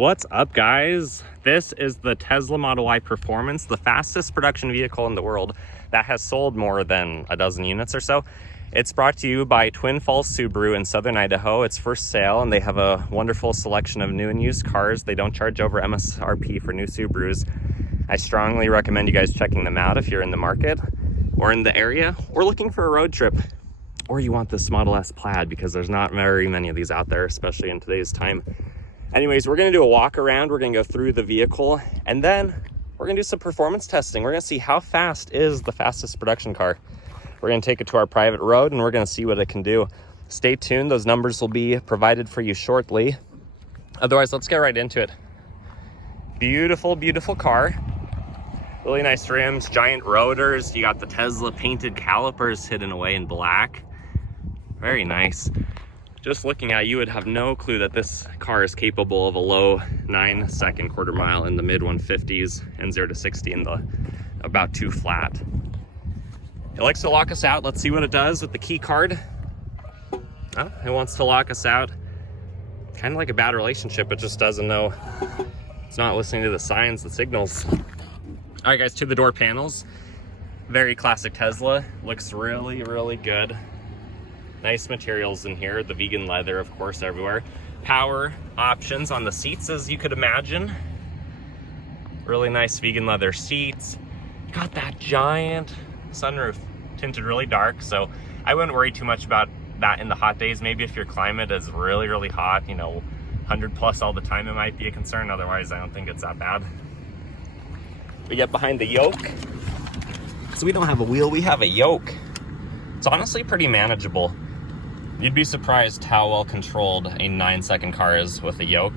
What's up, guys? This is the Tesla Model Y Performance, the fastest production vehicle in the world that has sold more than a dozen units or so. It's brought to you by Twin Falls Subaru in southern Idaho. It's for sale, and they have a wonderful selection of new and used cars. They don't charge over MSRP for new Subarus. I strongly recommend you guys checking them out if you're in the market or in the area or looking for a road trip, or you want this Model S Plaid, because there's not very many of these out there, especially in today's time. Anyways, we're gonna do a walk around. We're gonna go through the vehicle, and then we're gonna do some performance testing. We're gonna see how fast is the fastest production car. We're gonna take it to our private road, and we're gonna see what it can do. Stay tuned, those numbers will be provided for you shortly. Otherwise, let's get right into it. Beautiful, beautiful car. Really nice rims, giant rotors. You got the Tesla painted calipers hidden away in black. Very nice. Just looking at it, you would have no clue that this car is capable of a low 9-second quarter mile in the mid 150s and 0 to 60 in the about 2 flat. It likes to lock us out. Let's see what it does with the key card. Oh, it wants to lock us out. Kind of like a bad relationship. It just doesn't know. It's not listening to the signs, the signals. All right, guys, to the door panels. Very classic Tesla. Looks really, really good. Nice materials in here, the vegan leather, of course, everywhere. Power options on the seats, as you could imagine. Really nice vegan leather seats. Got that giant sunroof, tinted really dark, so I wouldn't worry too much about that in the hot days. Maybe if your climate is really, really hot, 100 plus all the time, it might be a concern. Otherwise, I don't think it's that bad. We get behind the yoke. So we don't have a wheel, we have a yoke. It's honestly pretty manageable. You'd be surprised how well controlled a 9-second car is with a yoke.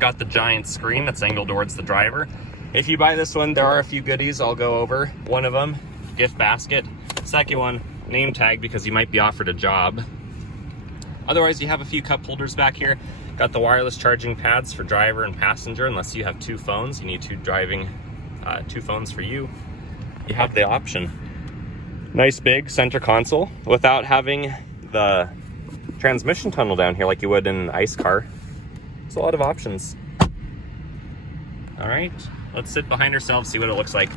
Got the giant screen that's angled towards the driver. If you buy this one, there are a few goodies I'll go over. One of them, gift basket. Second one, name tag, because you might be offered a job. Otherwise, you have a few cup holders back here. Got the wireless charging pads for driver and passenger. Unless you have 2 phones, you need 2 phones for you. You have the option. Nice big center console without having the transmission tunnel down here like you would in an ICE car. It's a lot of options. All right, let's sit behind ourselves, see what it looks like.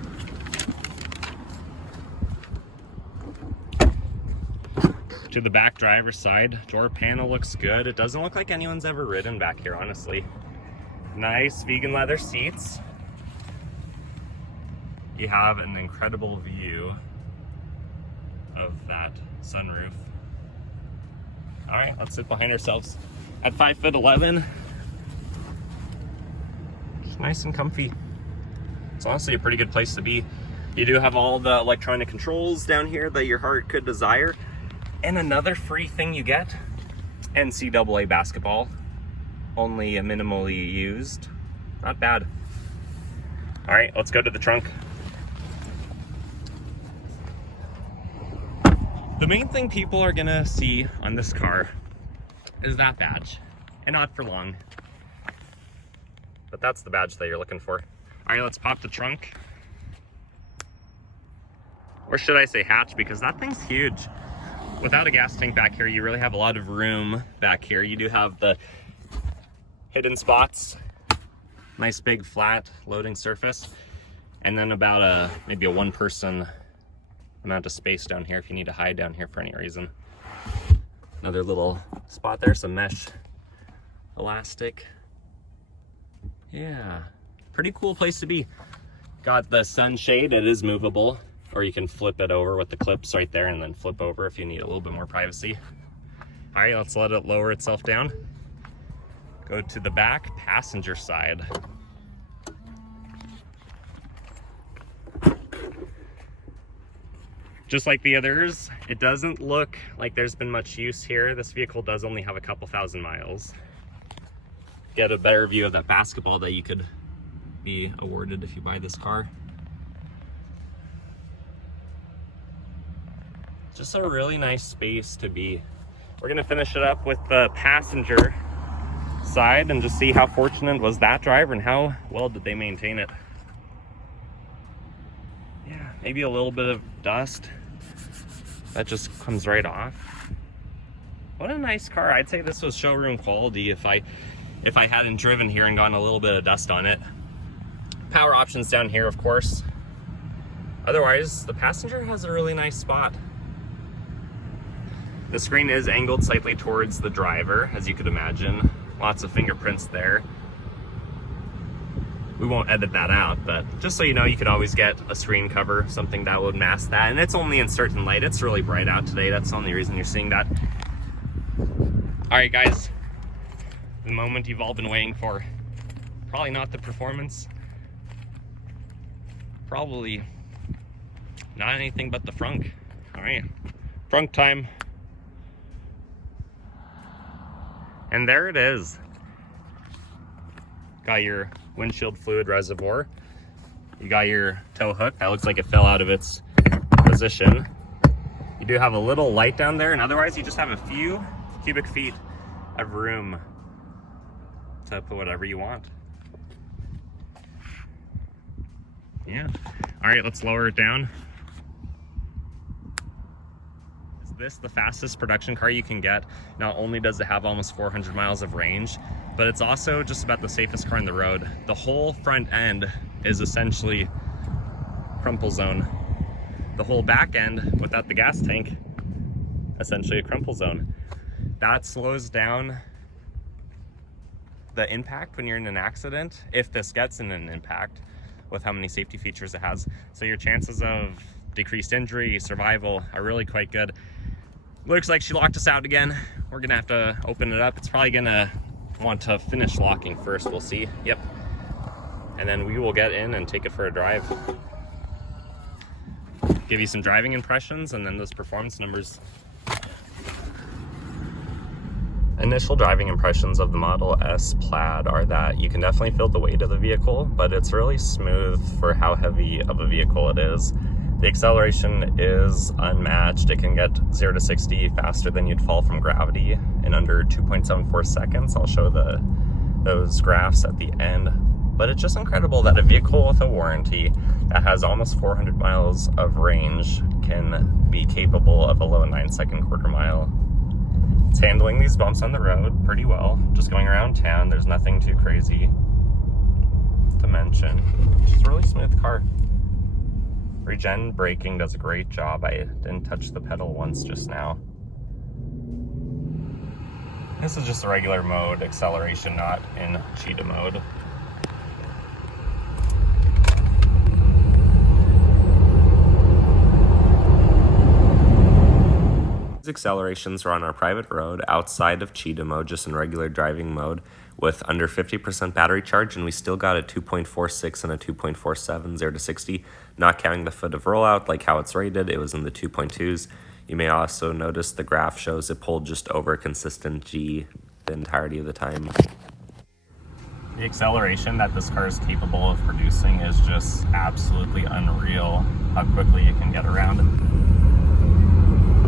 To the back driver's side, door panel looks good. It doesn't look like anyone's ever ridden back here, honestly. Nice vegan leather seats. You have an incredible view of that sunroof. All right, let's sit behind ourselves. At 5'11", just nice and comfy. It's honestly a pretty good place to be. You do have all the electronic controls down here that your heart could desire. And another free thing you get, NCAA basketball, only minimally used. Not bad. All right, let's go to the trunk. The main thing people are gonna see on this car is that badge, and not for long. But that's the badge that you're looking for. All right, let's pop the trunk. Or should I say hatch, because that thing's huge. Without a gas tank back here, you really have a lot of room back here. You do have the hidden spots, nice big flat loading surface, and then about maybe a 1-person amount of space down here if you need to hide down here for any reason. Another little spot there, some mesh elastic. Yeah, pretty cool place to be. Got the sunshade, it is movable, or you can flip it over with the clips right there and then flip over if you need a little bit more privacy. All right, let's let it lower itself down. Go to the back passenger side. Just like the others, it doesn't look like there's been much use here. This vehicle does only have a couple thousand miles. Get a better view of that basketball that you could be awarded if you buy this car. Just a really nice space to be. We're gonna finish it up with the passenger side and just see how fortunate was that driver and how well did they maintain it. Yeah, maybe a little bit of dust that just comes right off. What a nice car. I'd say this was showroom quality. If I if I hadn't driven here and gotten a little bit of dust on it. Power options down here, of course. Otherwise, the passenger has a really nice spot. The screen is angled slightly towards the driver, as you could imagine. Lots of fingerprints there. We won't edit that out, but just so you know, you can always get a screen cover, something that would mask that, and it's only in certain light. It's really bright out today. That's the only reason you're seeing that. All right, guys, the moment you've all been waiting for. Probably not the performance. Probably not anything but the frunk. All right, frunk time. And there it is. Got your windshield fluid reservoir. You got your tow hook. That looks like it fell out of its position. You do have a little light down there, and otherwise you just have a few cubic feet of room to put whatever you want. Yeah. All right, let's lower it down. Is this the fastest production car you can get? Not only does it have almost 400 miles of range, but it's also just about the safest car on the road. The whole front end is essentially crumple zone. The whole back end, without the gas tank, essentially a crumple zone. That slows down the impact when you're in an accident, if this gets in an impact, with how many safety features it has. So your chances of decreased injury, survival are really quite good. Looks like she locked us out again. We're gonna have to open it up. It's probably gonna want to finish locking first, we'll see. Yep. And then we will get in and take it for a drive. Give you some driving impressions and then those performance numbers. Initial driving impressions of the Model S Plaid are that you can definitely feel the weight of the vehicle, but it's really smooth for how heavy of a vehicle it is. The acceleration is unmatched. It can get 0 to 60 faster than you'd fall from gravity in under 2.74 seconds. I'll show those graphs at the end. But it's just incredible that a vehicle with a warranty that has almost 400 miles of range can be capable of a low 9-second quarter mile. It's handling these bumps on the road pretty well. Just going around town, there's nothing too crazy to mention. Just a really smooth car. Regen braking does a great job. I didn't touch the pedal once just now. This is just a regular mode acceleration, not in cheetah mode. These accelerations are on our private road outside of cheetah mode, just in regular driving mode with under 50% battery charge, and we still got a 2.46 and a 2.47 0 to 60, not counting the foot of rollout like how it's rated. It was in the 2.2s. You may also notice the graph shows it pulled just over a consistent G the entirety of the time. The acceleration that this car is capable of producing is just absolutely unreal. How quickly it can get around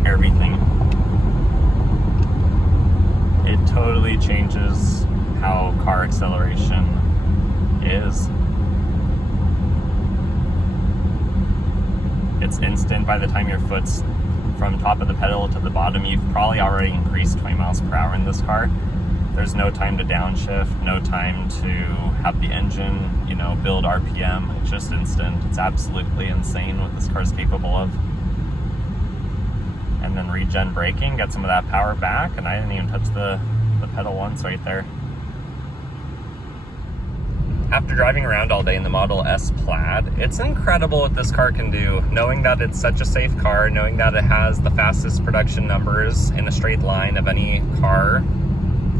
everything. It totally changes how car acceleration is. It's instant. By the time your foot's from top of the pedal to the bottom, you've probably already increased 20 miles per hour in this car. There's no time to downshift, no time to have the engine, build RPM. It's just instant. It's absolutely insane what this car is capable of. And then regen braking, get some of that power back, and I didn't even touch the pedal once right there. After driving around all day in the Model S Plaid, it's incredible what this car can do. Knowing that it's such a safe car, knowing that it has the fastest production numbers in a straight line of any car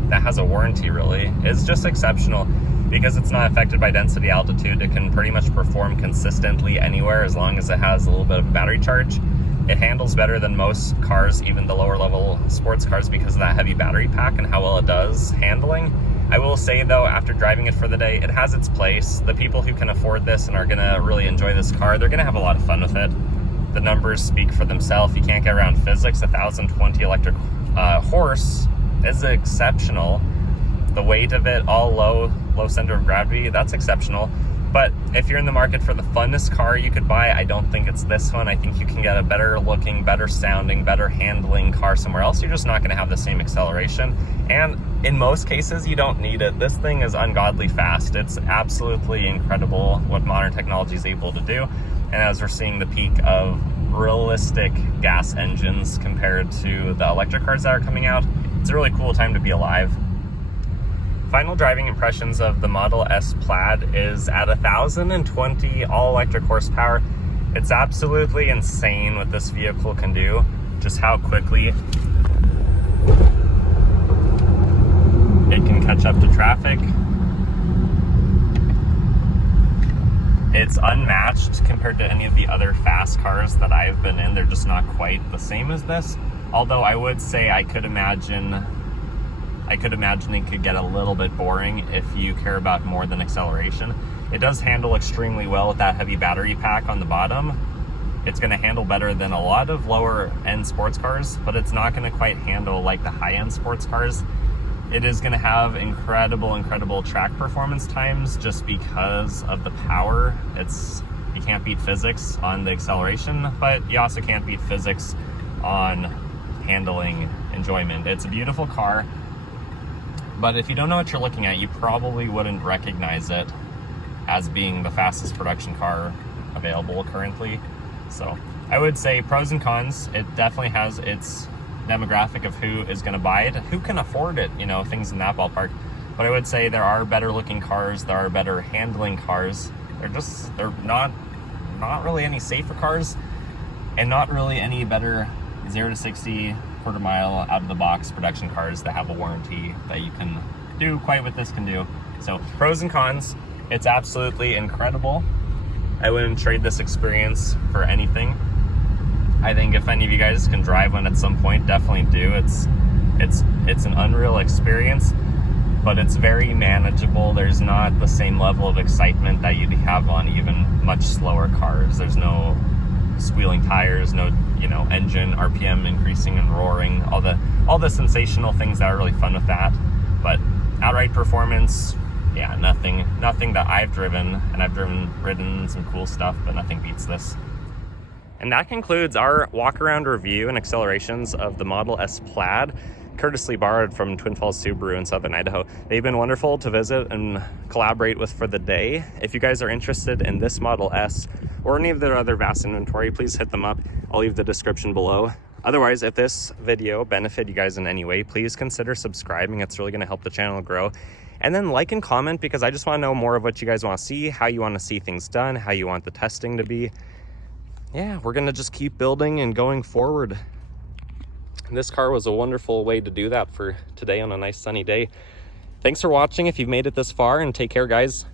that has a warranty, really, is just exceptional. Because it's not affected by density altitude, it can pretty much perform consistently anywhere as long as it has a little bit of battery charge. It handles better than most cars, even the lower level sports cars, because of that heavy battery pack and how well it does handling. I will say though, after driving it for the day, it has its place. The people who can afford this and are gonna really enjoy this car, they're gonna have a lot of fun with it. The numbers speak for themselves. You can't get around physics. 1,020 electric horse is exceptional. The weight of it, all low center of gravity, that's exceptional. But if you're in the market for the funnest car you could buy, I don't think it's this one. I think you can get a better looking, better sounding, better handling car somewhere else. You're just not going to have the same acceleration. And in most cases, you don't need it. This thing is ungodly fast. It's absolutely incredible what modern technology is able to do. And as we're seeing the peak of realistic gas engines compared to the electric cars that are coming out, it's a really cool time to be alive. Final driving impressions of the Model S Plaid is at 1,020 all-electric horsepower. It's absolutely insane what this vehicle can do, just how quickly it can catch up to traffic. It's unmatched compared to any of the other fast cars that I've been in. They're just not quite the same as this. Although I would say I could imagine it could get a little bit boring if you care about more than acceleration. It does handle extremely well with that heavy battery pack on the bottom. It's going to handle better than a lot of lower end sports cars, but it's not going to quite handle like the high end sports cars. It is going to have incredible track performance times just because of the power. You can't beat physics on the acceleration, but you also can't beat physics on handling enjoyment. It's a beautiful car. But if you don't know what you're looking at, you probably wouldn't recognize it as being the fastest production car available currently. So I would say pros and cons. It definitely has its demographic of who is going to buy it, who can afford it, you know, things in that ballpark. But I would say there are better looking cars, there are better handling cars. They're not really any safer cars, and not really any better 0 to 60 quarter mile out of the box production cars that have a warranty that you can do quite what this can do. So pros and cons. It's absolutely incredible. I wouldn't trade this experience for anything. I think if any of you guys can drive one at some point, definitely do. It's an unreal experience, but it's very manageable. There's not the same level of excitement that you'd have on even much slower cars. There's no squealing tires, no, you know, engine RPM increasing and roaring, all the sensational things that are really fun with that. But outright performance, yeah, nothing that I've driven, and I've ridden some cool stuff, but nothing beats this. And that concludes our walk around review and accelerations of the Model S Plaid, courteously borrowed from Twin Falls Subaru in Southern Idaho. They've been wonderful to visit and collaborate with for the day. If you guys are interested in this Model S or any of their other vast inventory, please hit them up. I'll leave the description below. Otherwise, if this video benefited you guys in any way, please consider subscribing. It's really going to help the channel grow. And then like and comment, because I just want to know more of what you guys want to see, how you want to see things done, how you want the testing to be. Yeah, we're going to just keep building and going forward. And this car was a wonderful way to do that for today on a nice sunny day. Thanks for watching if you've made it this far, and take care, guys.